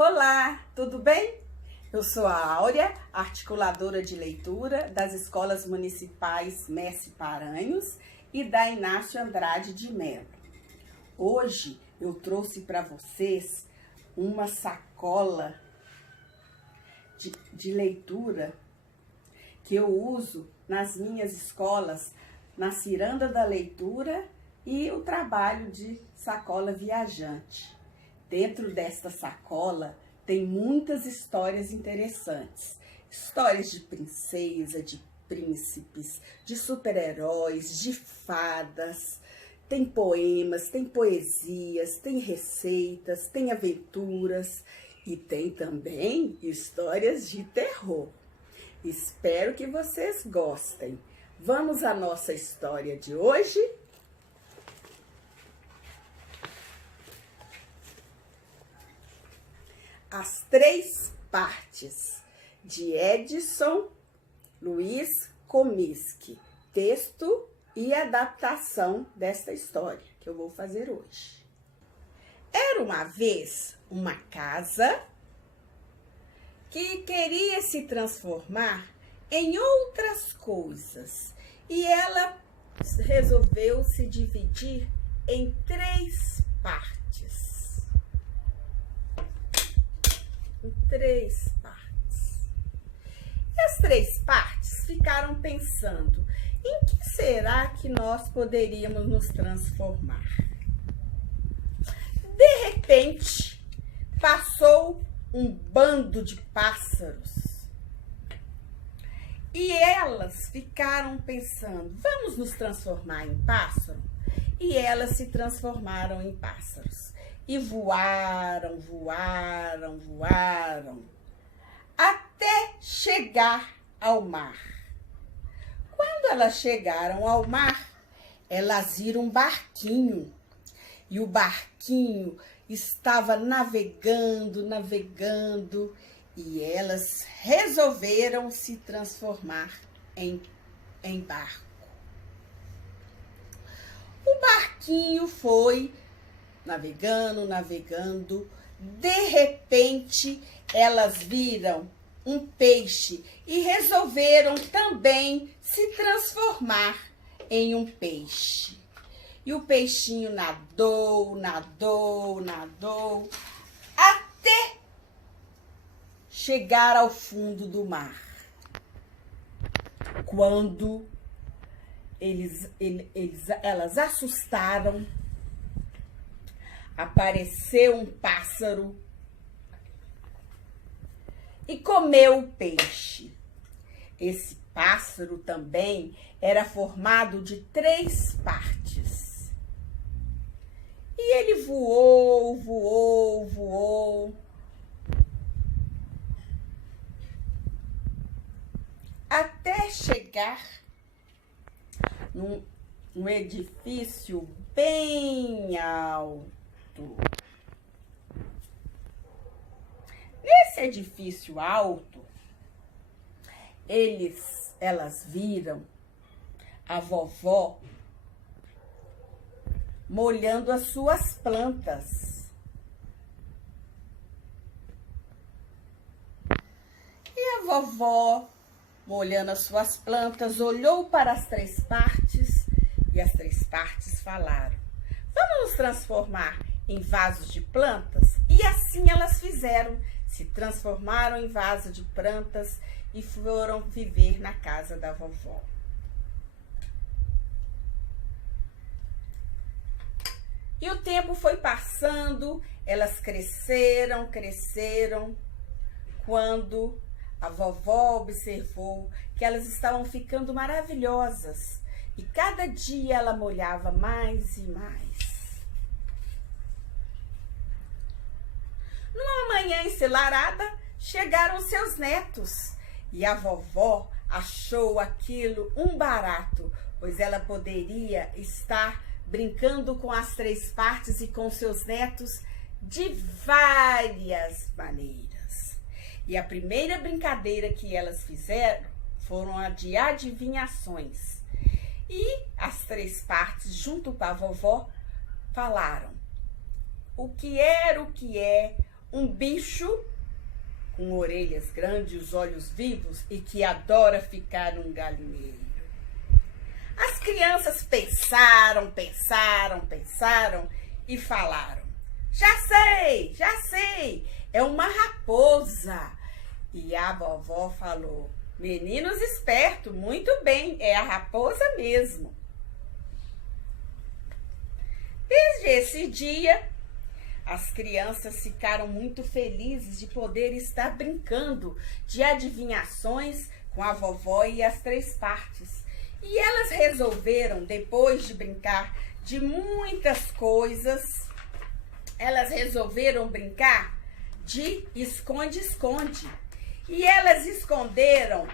Olá, tudo bem? Eu sou a Áurea, articuladora de leitura das Escolas Municipais Messi Paranhos e da Inácio Andrade de Mello. Hoje eu trouxe para vocês uma sacola de leitura que eu uso nas minhas escolas, na Ciranda da Leitura e o trabalho de sacola viajante. Dentro desta sacola tem muitas histórias interessantes. Histórias de princesa, de príncipes, de super-heróis, de fadas. Tem poemas, tem poesias, tem receitas, tem aventuras e tem também histórias de terror. Espero que vocês gostem. Vamos à nossa história de hoje? As Três Partes, de Edson Luiz Comiskey. Texto e adaptação desta história que eu vou fazer hoje. Era uma vez uma casa que queria se transformar em outras coisas e ela resolveu se dividir em três partes. Três partes. E as três partes ficaram pensando: em que será que nós poderíamos nos transformar? De repente, passou um bando de pássaros. E elas ficaram pensando: vamos nos transformar em pássaro? E elas se transformaram em pássaros. E voaram, voaram, voaram, até chegar ao mar. Quando elas chegaram ao mar, elas viram um barquinho. E o barquinho estava navegando, navegando, e elas resolveram se transformar em barco. O barquinho foi navegando, navegando. De repente, elas viram um peixe e resolveram também se transformar em um peixe. E o peixinho nadou, nadou, nadou, até chegar ao fundo do mar. Quando elas assustaram, apareceu um pássaro e comeu o peixe. Esse pássaro também era formado de três partes. E ele voou, voou, voou, até chegar num edifício bem alto. Nesse edifício alto, elas viram a vovó molhando as suas plantas. E a vovó, molhando as suas plantas, olhou para as três partes e as três partes falaram: vamos nos transformar em vasos de plantas? E assim elas fizeram, se transformaram em vaso de plantas e foram viver na casa da vovó. E o tempo foi passando, elas cresceram, cresceram, quando a vovó observou que elas estavam ficando maravilhosas e cada dia ela molhava mais e mais. Numa manhã ensolarada, chegaram seus netos e a vovó achou aquilo um barato, pois ela poderia estar brincando com as três partes e com seus netos de várias maneiras. E a primeira brincadeira que elas fizeram foram a de adivinhações. E as três partes, junto com a vovó, falaram: o que é, um bicho com orelhas grandes, olhos vivos e que adora ficar num galinheiro. As crianças pensaram e falaram: já sei, é uma raposa. E a vovó falou: meninos espertos, muito bem, é a raposa mesmo. Desde esse dia, as crianças ficaram muito felizes de poder estar brincando de adivinhações com a vovó e as três partes. E elas resolveram, depois de brincar de muitas coisas, elas resolveram brincar de esconde-esconde. E elas esconderam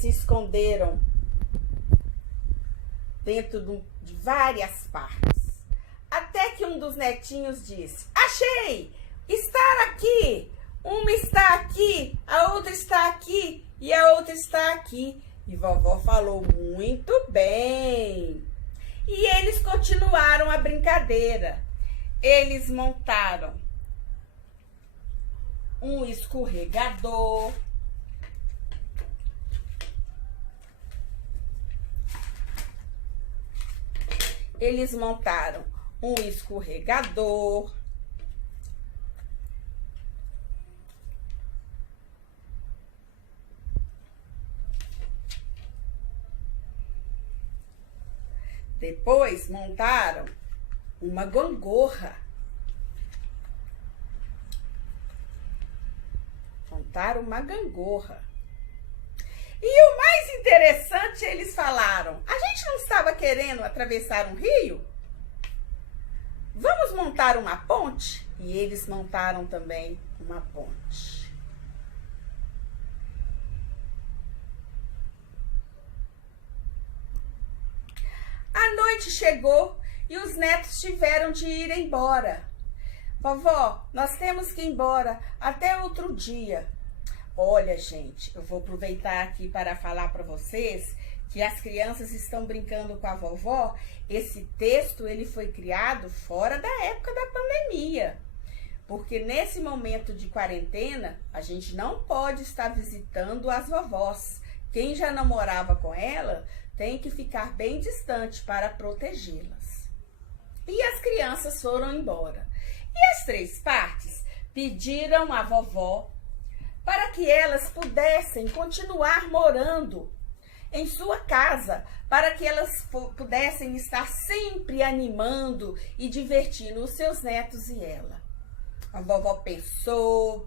se esconderam dentro de várias partes. Até que um dos netinhos disse: achei! Estar aqui! Uma está aqui, a outra está aqui e a outra está aqui. E vovó falou: muito bem. E eles continuaram a brincadeira. Eles montaram um escorregador. Eles montaram um escorregador. Depois montaram uma gangorra. Montaram uma gangorra. E o mais interessante, eles falaram: a gente não estava querendo atravessar um rio? Vamos montar uma ponte? E eles montaram também uma ponte. A noite chegou e os netos tiveram de ir embora. Vovó, nós temos que ir embora até outro dia. Olha, gente, eu vou aproveitar aqui para falar para vocês que as crianças estão brincando com a vovó. Esse texto ele foi criado fora da época da pandemia. Porque nesse momento de quarentena, a gente não pode estar visitando as vovós. Quem já não morava com ela tem que ficar bem distante para protegê-las. E as crianças foram embora. E as três partes pediram à vovó para que elas pudessem continuar morando em sua casa, para que elas pudessem estar sempre animando e divertindo os seus netos e ela. A vovó pensou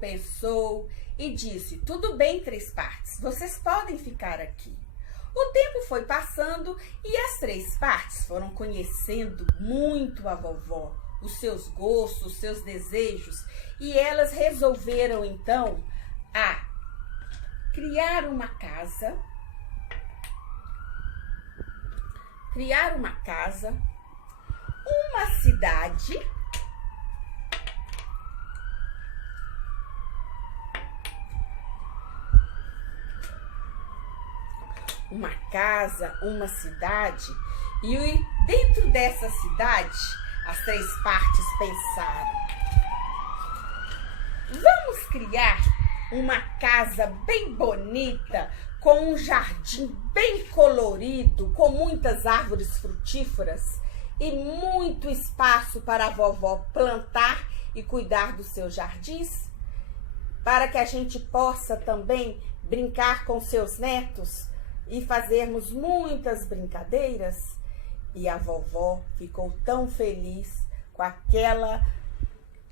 e disse: tudo bem, três partes, vocês podem ficar aqui. O tempo foi passando e as três partes foram conhecendo muito a vovó, os seus gostos, os seus desejos, e elas resolveram então criar uma casa, uma cidade, e dentro dessa cidade, as três partes pensaram: vamos criar uma casa bem bonita, com um jardim bem colorido, com muitas árvores frutíferas e muito espaço para a vovó plantar e cuidar dos seus jardins, para que a gente possa também brincar com seus netos e fazermos muitas brincadeiras. E a vovó ficou tão feliz com aquela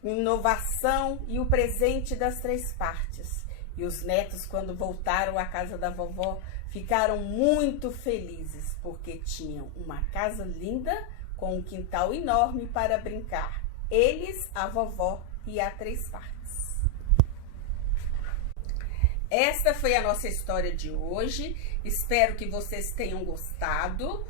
inovação e o presente das três partes. E os netos, quando voltaram à casa da vovó, ficaram muito felizes, porque tinham uma casa linda, com um quintal enorme para brincar. Eles, a vovó e a três partes. Esta foi a nossa história de hoje. Espero que vocês tenham gostado.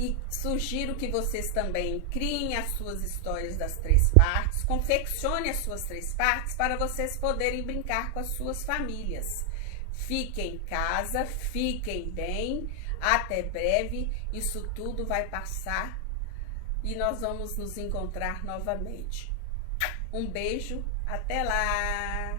E sugiro que vocês também criem as suas histórias das três partes, confeccione as suas três partes para vocês poderem brincar com as suas famílias. Fiquem em casa, fiquem bem, até breve, isso tudo vai passar e nós vamos nos encontrar novamente. Um beijo, até lá!